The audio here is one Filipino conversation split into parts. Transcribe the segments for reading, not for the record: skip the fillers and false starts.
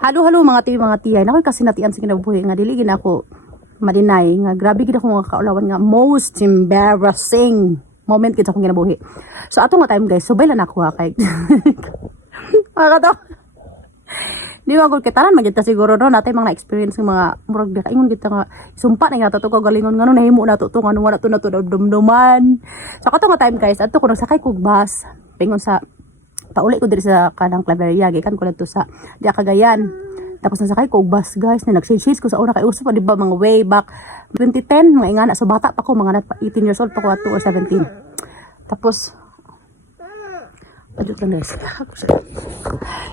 Halo mga tiya. Nakoy kasi natian sa kinabuhi nga dili gina ako madinay nga grabe gid ako nga kaulawan nga most embarrassing moment gid akong kinabuhi. So ato nga time guys, subay lang ako ha kay. Mga to. Di ba gud kitaran magita siguro no natay mga experience ng mga murag di ingon kita nga sumpa na nga to ko galingon ngano nahimo na to ngano wala to na to dumduman. So ato nga time guys, ato ko nagsakay kog bus pingon sa pauli ko diri sa kanang Claveria gikan ko dito sa di Cagayan. Tapos nasakay ko bus guys na nag-shades ko sa una kay usap pa di ba mga way back 2010 mga ingana so bata pa ko mga 18 years old pa ko ato or 17. Tapos adjust lang guys.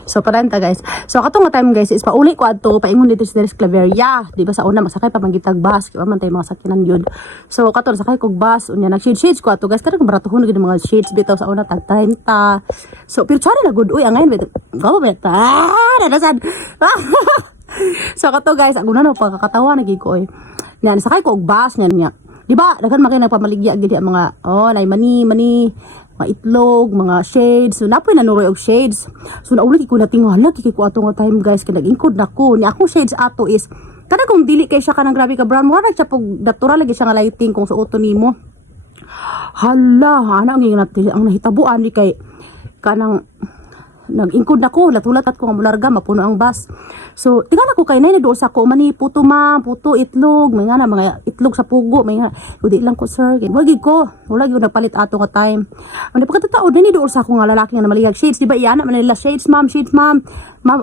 So parenta guys. So katong time guys is pauli ko adto paingon dito sa Claveria. Di ba sa una masakay pa manggitag bus kay man tay mga sakyanan yun. So katon sakay kog bus unya nag-shades ko adto guys kada baratuhon gid mga shades bitaw sa una tag 30. So pero sorry na good uy ang ngayon bitaw. Go beta. Nadasan. So kato guys aguna no pagkakatawa nagig ko eh. Yan sakay ko og bus nya. Di ba daghan man kay nagpamaligya gid mga nay mani mga itlog, mga shades. So napoy nanuroy og shades. So nauli ko na tingala kiki ko ato nga time guys kay nagingkod nako. Ni akong shades ato is kada kung dili kay siya kanang grabe ka brown wala siya pog natural lagi siya nga lighting kung suoton nimo. Hala, ana ang nahitabuan ni kay kanang nag-ingkod nako latulat ko nga mularga mapuno ang bus. So tingala ko kay nay doon sa ko mani puto ma puto itlog may nga na mga itlog sa pugo may nga udi lang ko sir wala gyud nagpalit ato nga time ano pagkatao ni doon sa ko nga lalaki nga maligag shades di ba iyana man nila shades ma'am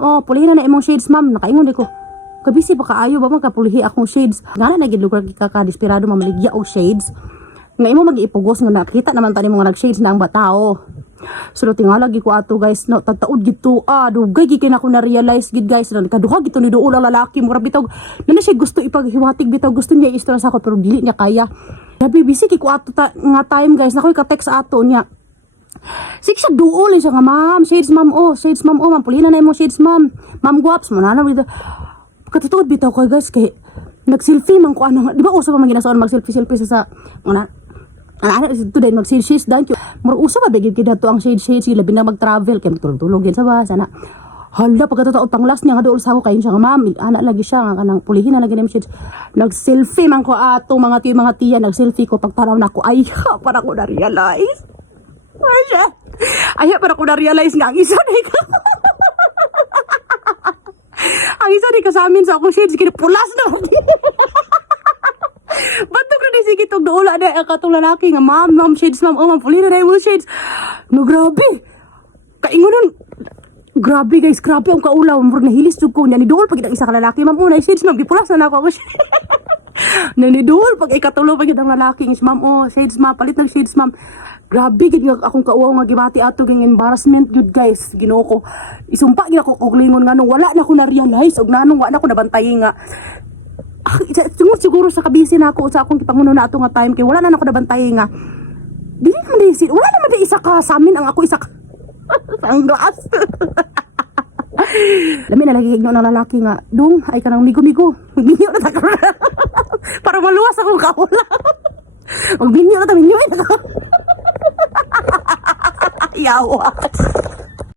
oh pulihin na imong shades ma'am nakaingon ko kabisi pa kaayo ba magkapulihi akong shades nga na gid lugar ka desperado mamaligya og shades nga imo mag-ipugos nga nakita naman tani mga nag-shades na ang batao. So tingala lagi ko ato guys no tataod gito dugay gid na ko na realize gid guys na kaduha gito ni duol ang lalaki mura bitaw na siya gusto ipaghiwatig bitaw gusto niya i-stress ako pero dili niya kaya. Grabe busy kay ko ato nga time guys nakoy ka-text ato niya. Sige siya duol siya nga ma'am shades ma'am ma'am pulihan na imong shades ma'am guwaps mo na bitaw. Katutod bitaw ko guys kay nag-selfie man ko ano di ba uso pa man ginasoon mag-selfie sa ana today mag-shades dan mura usa pa bigid kid dato ang shades labi na mag-travel kay tulog yan sa bus ana hala pagkatotoo pang last niya nga doon sa ako kayo siya nga ma'am ana lagi siya nga kanang pulihin na lagi ng shades nag-selfie man ko ato mga tiya nag-selfie ko pagtanaw na ko ay para ko na realize para ko na realize nga ang isa ang isa di ka sa amin sa akong shades kinapulas na bato ko na sige itong doula na katong lalaki nga ma'am shades ma'am ma'am pulihan na yung shades no grabe kaingonon grabe guys grabe ang kaulaw murag nahilis jud ko niya ni dool pag ang isa ka lalaki ma'am unay shades ma'am gipulas na ako na ni dool pag ikatulo pag ang lalaki ma'am shades ma'am palit ng shades ma'am grabe gid nga akong kauwaw nga gibati ato ging embarrassment jud guys Ginoo ko isumpa gid ako og lingon nganong wala na ko na realize og nanong wala na ko nabantay nga siguro sa kabisi na ako sa akong kipanguno na ato nga time kay wala na ako nabantay nga dili naman wala naman di isa ka sa amin ang ako isa ka ang glass lami na lagi igno ng lalaki nga dong ay kanang migo magbinyo na tako para maluwas akong kaula magbinyo na ta minyo yawa